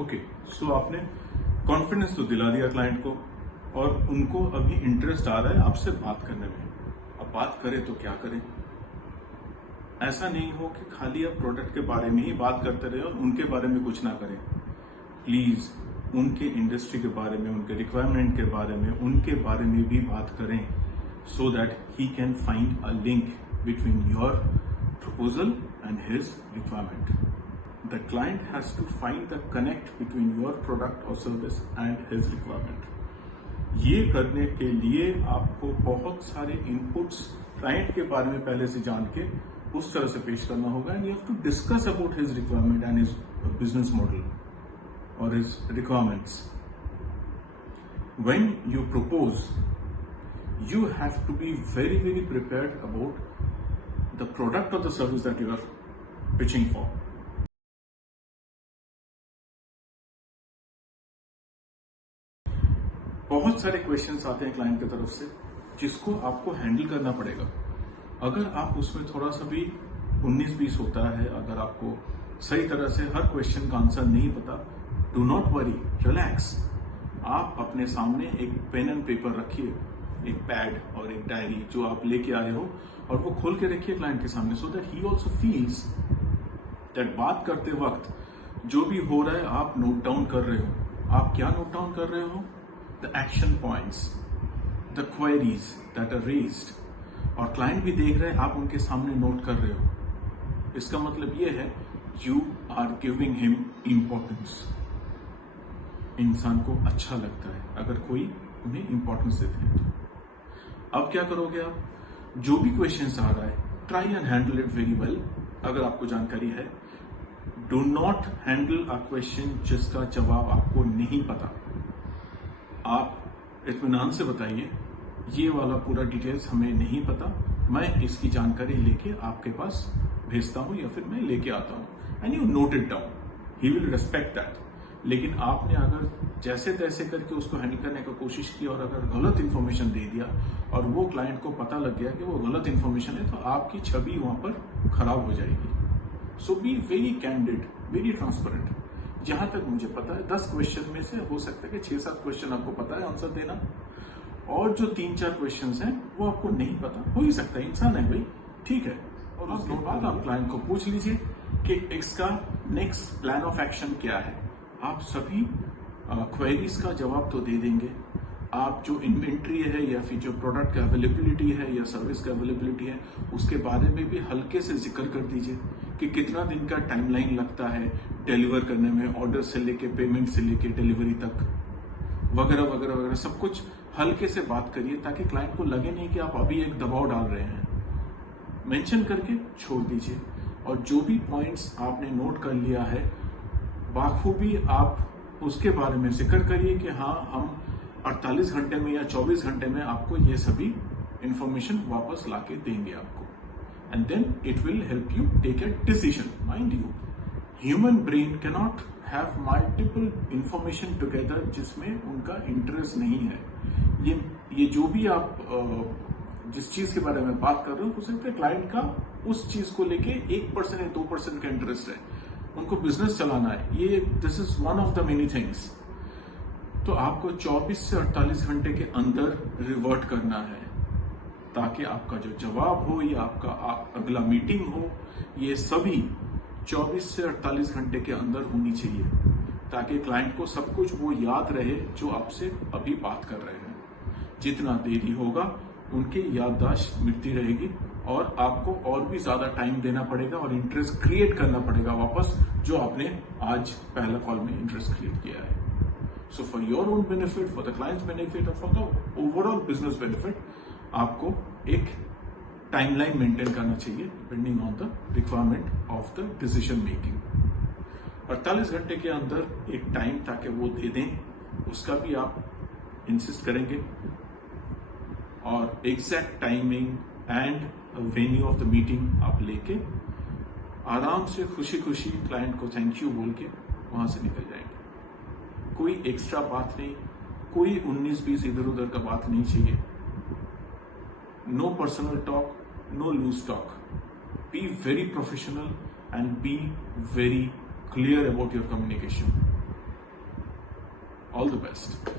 Okay, सो आपने confidence तो दिला दिया क्लाइंट को और उनको अभी इंटरेस्ट आ रहा है आपसे बात करने में। अब बात करें तो क्या करें? ऐसा नहीं हो कि खाली आप प्रोडक्ट के बारे में ही बात करते रहे और उनके बारे में कुछ ना करें। प्लीज उनके इंडस्ट्री के बारे में, उनके रिक्वायरमेंट के बारे में, उनके बारे में भी बात करें, so that he can find a link between your proposal and his requirement. The client has to find the connect between your product or service and his requirement. ये करने के लिए आपको बहुत सारे इनपुट्स क्लाइंट के बारे में पहले से जान के उस तरह से पेश करना होगा and you have to discuss about his requirement and his business model और his requirements. When you propose, you have to be very, very prepared about the product or the service that you are pitching for. बहुत सारे questions आते हैं client की तरफ से जिसको आपको हैंडल करना पड़ेगा. अगर आप उसमें थोड़ा सा भी 19-20 होता है, अगर आपको सही तरह से हर क्वेश्चन का आंसर नहीं पता, डू नॉट वरी, रिलैक्स. आप अपने सामने एक पेन एंड पेपर रखिए, एक पैड और एक डायरी जो आप लेके आए हो, और वो खोल के रखिए क्लाइंट के सामने, so that he also feels that बात करते वक्त जो भी हो रहा है आप नोट डाउन कर रहे हो. आप क्या नोट डाउन कर रहे हो? The action points, the queries that are raised. और क्लाइंट भी देख रहे हैं आप उनके सामने नोट कर रहे हो. इसका मतलब ये है you are giving him importance. इंसान को अच्छा लगता है अगर कोई उन्हें इंपॉर्टेंस देते हैं. तो अब क्या करोगे आप? जो भी क्वेश्चंस आ रहा है, try and handle it very well. अगर आपको जानकारी है, do not handle a question जिसका जवाब आपको नहीं पता. आप इत्मीनान से बताइए, ये वाला पूरा डिटेल्स हमें नहीं पता, मैं इसकी जानकारी लेके आपके पास भेजता हूं या फिर मैं लेके आता हूं, and you note it down. He will respect that. लेकिन आपने अगर जैसे तैसे करके उसको हैंडल करने का कोशिश की और अगर गलत इंफॉर्मेशन दे दिया और वो क्लाइंट को पता लग गया कि वो गलत इंफॉर्मेशन है, तो आपकी छवि वहां पर खराब हो जाएगी. So be very candid, very transparent. जहां तक मुझे पता है 10 क्वेश्चन में से हो सकता है कि 6-7 क्वेश्चन आपको पता है आंसर देना, और जो 3-4 क्वेश्चन हैं वो आपको नहीं पता. हो ही सकता है, इंसान है भाई, ठीक है. और उसके बाद आप क्लाइंट को पूछ लीजिए कि इसका नेक्स्ट प्लान ऑफ एक्शन क्या है. आप सभी क्वेरीज का जवाब तो दे देंगे. आप जो इन्वेंट्री है या फिर जो प्रोडक्ट का अवेलेबिलिटी है या सर्विस का अवेलेबिलिटी है, उसके बारे में भी हल्के से जिक्र कर दीजिए कि कितना दिन का टाइमलाइन लगता है डिलीवर करने में, ऑर्डर से लेके पेमेंट से लेके डिलीवरी तक, वगैरह वगैरह वगैरह. सब कुछ हल्के से बात करिए ताकि क्लाइंट को लगे नहीं कि आप अभी एक दबाव डाल रहे हैं. मेंशन करके छोड़ दीजिए. और जो भी पॉइंट्स आपने नोट कर लिया है, बाखूबी आप उसके बारे में जिक्र करिए कि हाँ, हम 48 घंटे में या 24 घंटे में आपको ये सभी इंफॉर्मेशन वापस लाके देंगे आपको. And then it will help you take a decision. Mind you, human brain can not have multiple information together जिसमें उनका इंटरेस्ट नहीं है. ये जो भी आप जिस चीज के बारे में बात कर रहे हो, हो सकता है क्लाइंट का उस चीज को लेके 1% या 2% का इंटरेस्ट है, उनको बिजनेस चलाना है. ये this is one of the many things. तो आपको 24 से 48 घंटे के अंदर रिवर्ट करना है ताकि आपका जो जवाब हो या आपका अगला मीटिंग हो, ये सभी 24 से 48 घंटे के अंदर होनी चाहिए ताकि क्लाइंट को सब कुछ वो याद रहे जो आपसे अभी बात कर रहे हैं. जितना देरी होगा उनकी याददाश्त मिटती रहेगी और आपको और भी ज्यादा टाइम देना पड़ेगा और इंटरेस्ट क्रिएट करना पड़ेगा वापस, जो आपने आज पहला कॉल में इंटरेस्ट क्रिएट किया है. So for your own benefit, for the clients benefit और for the overall business benefit, आपको एक टाइमलाइन मेंटेन करना चाहिए depending on the requirement of the decision making. 48 घंटे के अंदर एक टाइम ताकि वो दे दें, उसका भी आप इंसिस्ट करेंगे. और exact timing and venue of the meeting आप लेके आराम से खुशी खुशी क्लाइंट को थैंक यू बोल के वहां से निकल जाएंगे. कोई एक्स्ट्रा बात नहीं, कोई 19-20 इधर उधर का बात नहीं चाहिए. No personal talk, no loose talk. Be very professional and be very clear about your communication. All the best.